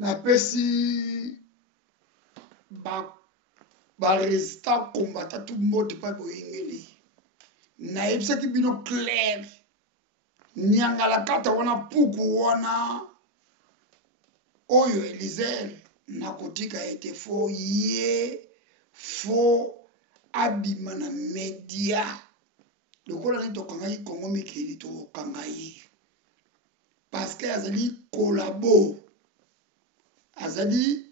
na pesi ba résistant combattant tout mode pa boyingeli na yebisa ki bino clair nyangala kata wana puku wana oyo Elizer na kotika ete fo ye fo abima na media lokola ni tokangai Kongo mikili tokangai parce que azali kolabo azali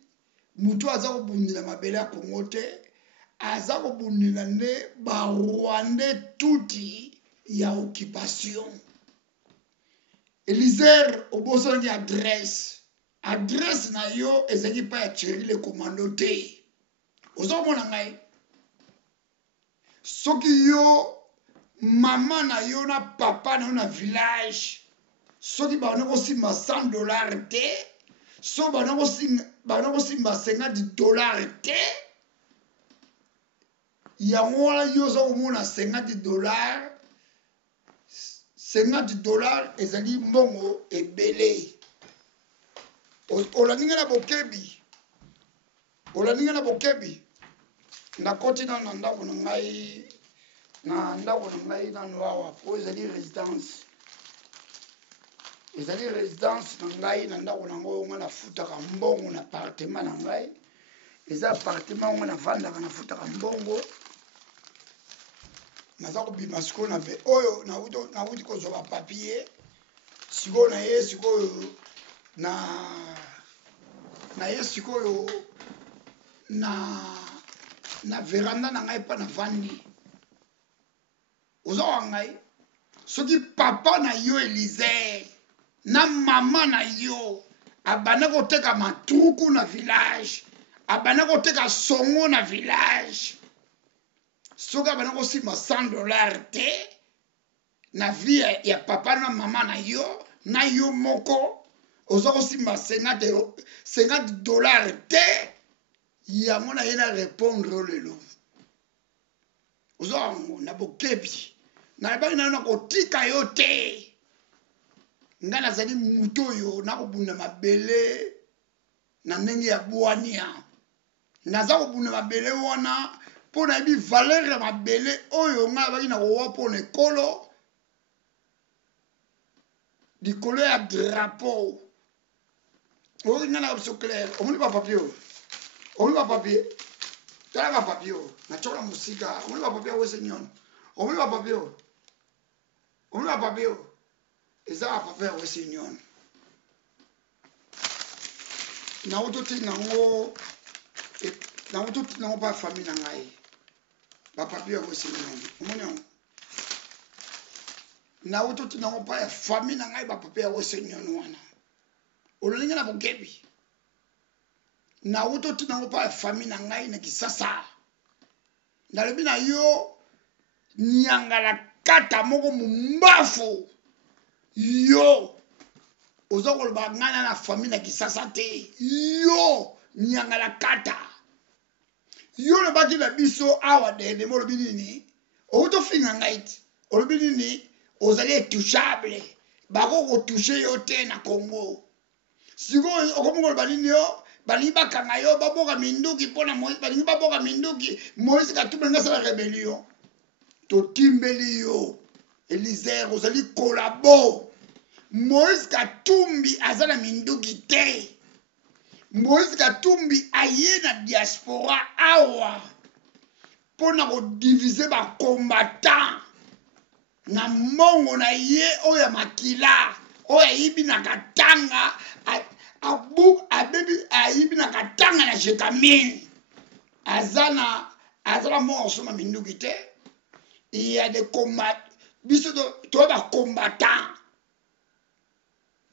mutu aza kobundila mabele ya Kongo te aza kobundila nde ba Rwandais tuti ya occupation. Elizer obosongi adresse na yo ezaki pa ya Thierry le commando te ozomona ngai soki yo mama na yo na papa na yo na village soki bana kosimba $100 te so bana kosimba $50 te yango wana yo oza komona $50 ezali mbongo ebele olaninga na bokebi nakoti na ndako na ngai nano awa po ezali résidence na ngai na ndako nango nga nafutaka mbongo na appartement na ngai eza appartement ngo navandaka nafutaka mbongo naza kobima sikoyo na ve oyo nauti kozwa bapapier sikoyo na ye sikoyo na veranda na ngai pa na vandi ozoka ngai soki papa na yo Elizer na mama na yo abanda koteka matuku na village abanda koteka songo na village soki abanda kosimba $100 te na vie ya papa na mama na yo moko oza kosimba $50 te yango na ye na répondre lelo ozoango na bokebi nalobaki na yo na kotika yo te ngai nazali mutu oyo nakobunda mabele na ndenge ya bwania naza kobunda mabele wana mpo nayebi valeur ya mabele oyo ngai abaki na kowa mpona ekolo likolo ya drapeau oyoki ngai na biso clair omoni bapapier tala bapapier natyokola mosika omoni bapapier wese nyono omoni bapapier eza bapapier wese nyono nautotina nango pa famille na ngai bapapier wese nyono omoni yango nautotina nango pa ya famille na ngai bapapier wese nyono wana ololinga na bokebi nauto tina ngo pa famille na ngai na Kisasa nalobi na yo nyangala kata moko mumbafu yo oza koloba ngana na famille na Kisasa te yo nyangala kata yo lobaki na biso awa dede molobi nini outo finga ngai olobi nini ozali intouchable bako kotouche yo te na Congo sikoyo okomongo loba nini yo balingi bakanga yo baboka minduki mpona balingi baboka minduki Moïse Katumbi nga sala rebellion totimbeli yo Elizer ozali kolabo Moïse Katumbi aza na minduki te Moïse Katumbi aye na diaspora awa mpona kodivise bakombatant na mbongo na ye oyo ya makila oyo ayibi na katanga ayibi na katanga na jetamine azana mbongo soma minduki te il y a des combats biso to ba combattant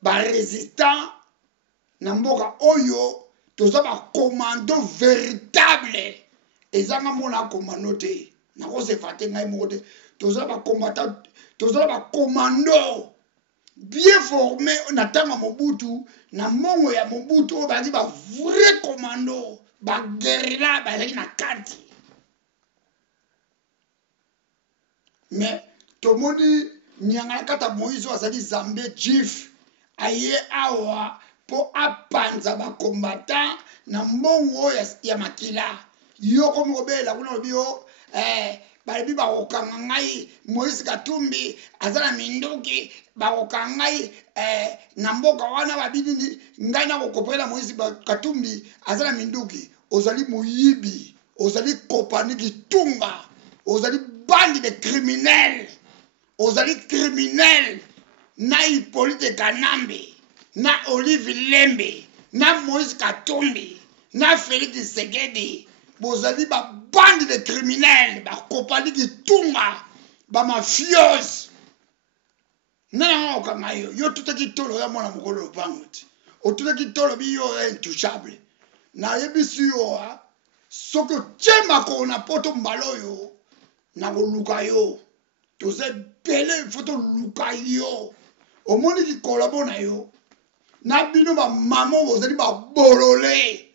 ba résistant na mboka oyo toza ba commando véritable ezanga mona commando te na ko se fate ngai moko te toza ba combattant toza ba commando bien formé na tanga Mobutu na mongo ya Mobutu oyo bandi ba vrai commando ba guerrilla bazali na kati mais tomoni nyanga kata Moïse azali Zambé jif aye awa po apanza ba combattant na mbongo ya makila yo komi kobela kuna lobi yo balebi bakokanga ngai Moïse Katumbi azala minduki bakokanga ngai na mboka wana babidi ngai na kokopela Moïse Katumbi azala minduki ozali moyibi ozali kopani kitunga ozali bandi de criminels ozali criminel na Hippolyte Kanambe na Olive Lembe na Moïse Katumbi na Félix Tshisekedi bozali ba bande de criminels ba kopali kitunga ba mafios na okanga yo tutaki tolo ya mwana mokolo banguti otutaki tolo bi yo intouchable na yebisi yo soko chema ko na poto mbaloyo na koluka yo toze bele foto luka yo omoni ki kolabo na yo na bino ba mamo bozali ba bolole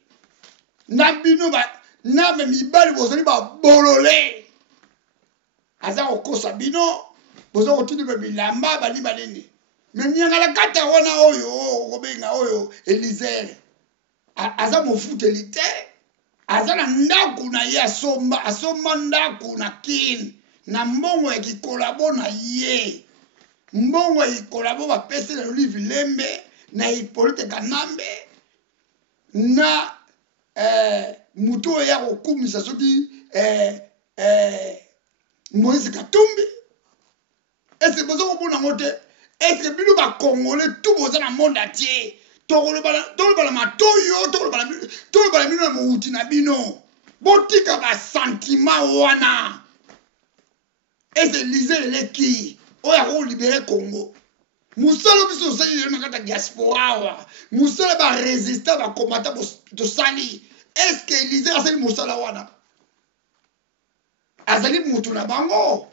na bino ba na me mibali bozali ba bolole aza kokosa bino bozo kotindi be bilamba bali baleni me nyangala kata wana oyo kobenga oyo Elizere aza mofuteli te aza na ndaku na ye asomba ndaku na kin na mbongo ya kikolabo na ye mbongo ya kikolabo bapese na Olive Lembe na Hippolyte Kanambe na muto ya kokumisa soki Moïse Katumbi est-ce bozo komona ngote est-ce bino ba congolais tout boza na monde entier tolobala matoyo tolobala bino na mouti na bino botika ba sentiment wana est-ce lisez leki oya ko libérer Congo musala biso sali na kata diaspora wa musala ba résister ba combattant to sali est-ce que Élysée asali musala wana azali mutu na bango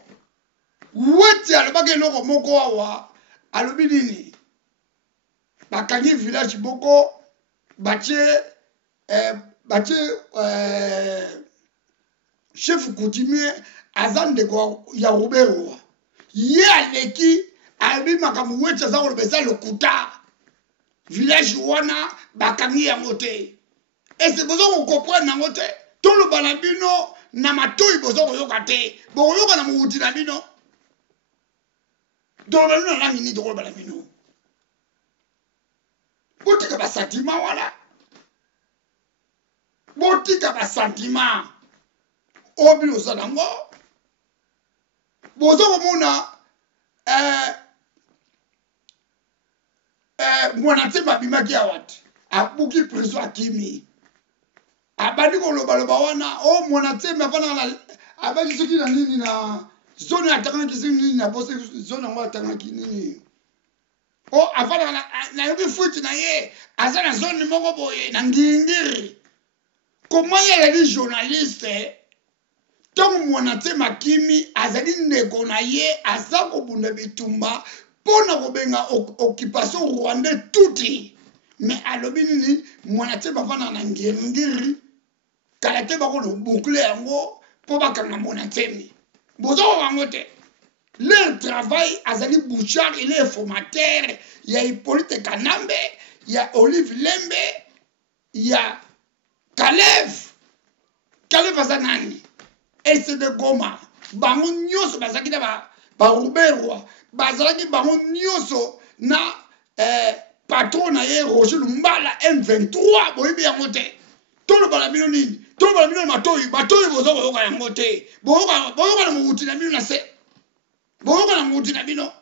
weti alobaki eloko moko awa alobi nini bakangi village boko batie chef coutumier aza ndeko ya Roberto ye aleki alobi makambo weti aza koloba eza lokuta village wana bakangi yango te ese bozo kokomprendre nango te toloba na bino na matoyi bozo koyoka te bokoyoka na mouti na bino toloba bino na langi nini tokoloba na bino botika basentima wana botika basentima oyo bino oza nango bozo komona mwana ntemba abimaki awa te abuki prison akimi abandi kolobaloba wana o mwana ntemba afandaka abaki soki na nini na zone atangaki soki nini na bose zone yango atangaki nini o afandaka nayoki fuiti na ye aza na zone moko boye na ngingiri koma ye alali journaliste ntango mwana ntemba akimi azali ndeko na ye aza kobunda bitumba mpona kobenga occupation rwandais tuti me alobi nini mwana ntemba afandaka na ngingiri kala te bakona boucle yango mpo bakanga mwana ntembi bozoko bango te leur travail azali bouchard il est formateur ya Hippolyte Kanambe ya Olive Lembe ya Kalev aza nani ese de Goma bango nyonso bazalaki na baruberwa bazalaki bango nyonso na patron na ye Roger Lumbala M23 boyebi yango te tolobala bino nini tolobala bino matoyi bozo koyoka yango te boyoka na mouti na bino na se boyoka na mouti na bino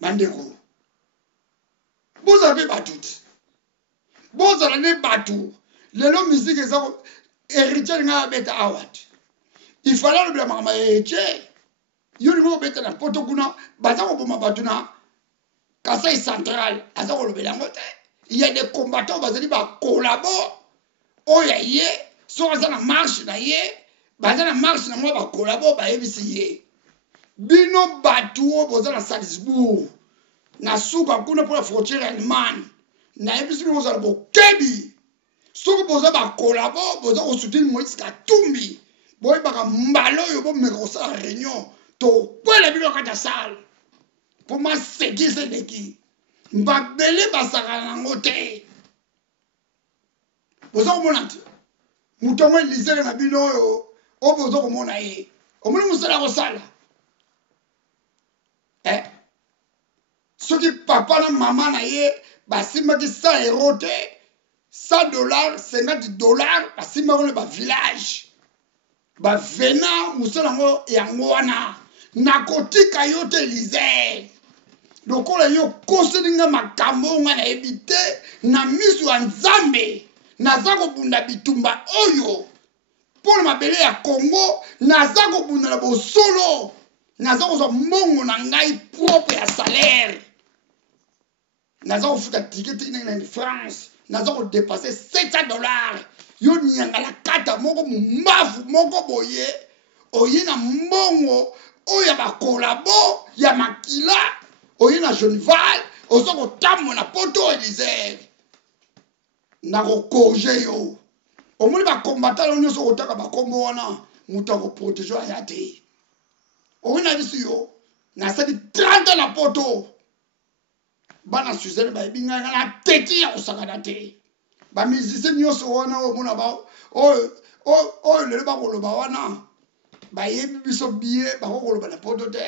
bandeko bozala mpe bato te bozala ne bato lelo misike eza héritier nga abeta awa te ifala alobela makambo ya héritier yo lingo kobeta na poto kuna baza koboma bato na Kasai central aza kolobela yango te il y a des combattants bazali ba collabo oya ye so aza na marche na ye baza na marche na mwa ba collabo ba yebisi ye bino batu o boza na Salzbourg na suka kuna pour la frontière allemande na yebisi bino boza na bokebi soko boza ba collabo boza ko soutenir Moïse Katumbi boy baka mbalo yo bo meka kosala réunion to kwela bino kata salle pour ma séquer leki mbabele basaka nango te boza komona te mutongo lisere na bino oyo o boza komona ye omoni mosala kosala soki papa na mama na ye basimbaki 100 euro te 100 dollars 50 dollars basimbaki na bavillage bavena mosala yango wana nakotika yo te lisere lokola yo koselinga makambo nga nayebi te na miso ya nzambe naza kobunda bitumba oyo mpo na mabele ya Congo naza kobunda na bosolo naza kozwa mbongo na ngai propre ya salaire naza kofuta tiketi na France naza kodepase 700 dollars yo nyangala kata moko mumbafu moko boye oye na mbongo oyo bakolabo ya makila oye na Geneval ozo kotambo na poto Elysée na kokorge yo omoni bakombatala nyonso kotaka bakombo wana moto akoprotege aya te oye na biso yo nasali 30 na poto bana Suzanne bayebi ngai na teti ya kosakana te bamusicien nyonso wana oyo omona oyo lelo bakoloba wana bayebi biso bie bakokoloba na poto te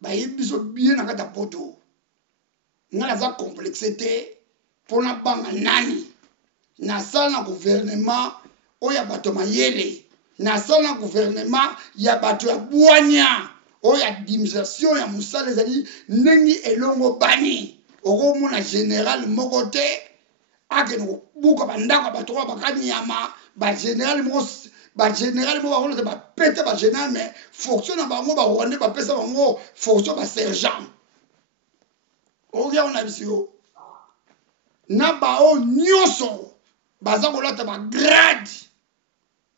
bayebi biso bie na kati ya poto ngai naza complexe te mpona banga nani nasala na gouvernement oyo ya bato mayele nasala na gouvernement ya bato ya bwanya oyo administration ya mosala ezali ndenge elongo bani okomona général moko te akende kobuka bandako ya bato oyo bakanyama bagénéral moko bakolota bapete bagénéral mais fonction na bango barwandais bapesa bango fonction basergent okiako na biso yo na bao nyonso baza kolata bagrade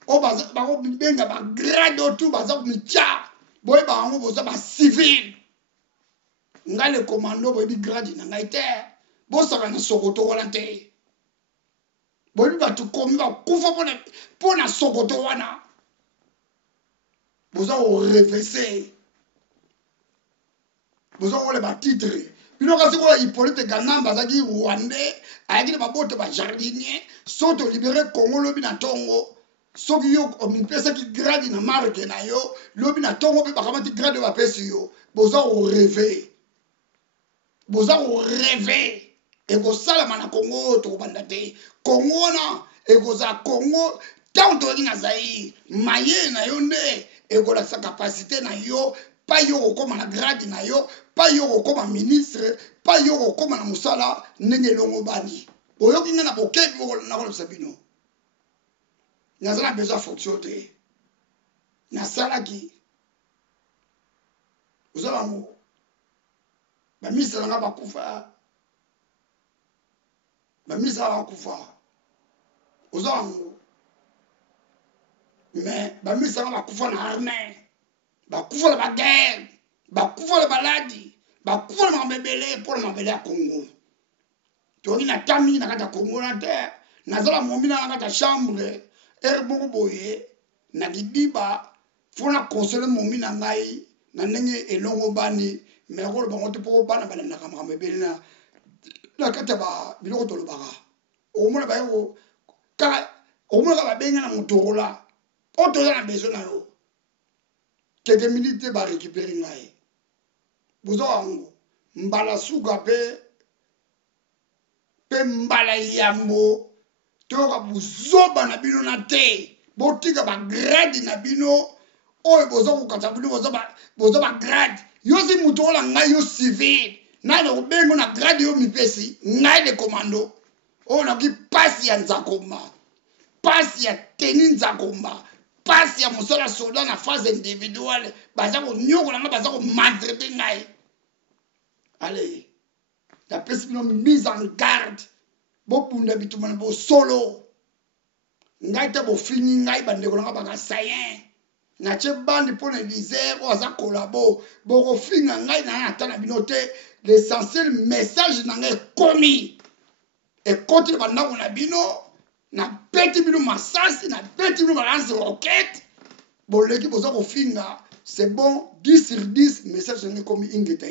oyo bakobenga bagrade oyo tu baza komitya boyeba bango boza bacivile ngai le commando boyebi grade na ngai te bosaka na sokoto wana te boyebi bato komi bakufa mpo na sokoto wana boza korevese boza kole batitre bino kasi kola Hippolyte Ganamba azalaki rwandais ayaki na baboto bajardinier so tolibere Congo lobi na ntongo soki yo omipesaki grade na marke na yo lobi na ntongo mpe bakamati grade bapesi yo boza koreve ekosalama na Congo oyo tokobanda te Congo wana ekozala Congo ntango toyaki na Zaire mayele na yo nde ekolakisa kapasité na yo pa yo kokoma na grade na yo pa yo kokoma ministre pa yo kokoma na mosala ndenge elongo bani boyoki nga na bokebi nakolobisa bino naza na besoin fonction te nasalaki oza bango baministre nanga bakufa oza bango mais baministre nanga bakufa na armée bakufa na baguerre bakufa na baladi bakufa na makambo ebele mpo na mabele ya Congo toki nata mingi na kati ya Congo na te nazala momina na kati ya chambre ere moko boye na lidiba fo na konsole momi na ngai na ndenge elongo bani me koloba ngo te mpo bana balandaka makambo ebele na kati ya biloko tolobaka okomona bayeko kaka okomona kaka babenga na motorola oyo toza na besoin na yo keke minute te barécupere ngai boza wango mbala suka mpe mbala yambo toyoka buzoba na bino na te botika bagrade na bino oyo boza kokata bino boza bagrade yo si mutu ola ngai yo civile nani kobengo na grade yo mipesi ngai le commando oyo nakoki pasi ya nzakomba pasi ya teni nzakomba pasi ya mosala soldat na phase individuelle baza konyokola ngai baza komaltraite ngai allez napesi bino mise en garde bobunda bituma na bosolo ngai te bofini ngai bandeko na ngai bakasayen natie bandi mpo na Elysée oyo aza kolabo bokofinga ngai na ata na bino te l'essentiel message na ngai ekoti na bandako na bino napeti bino masasi napeti bino balance roquette boleki boza kofinga c'est bon 10 sur 10 message na ngai ekomi ingeta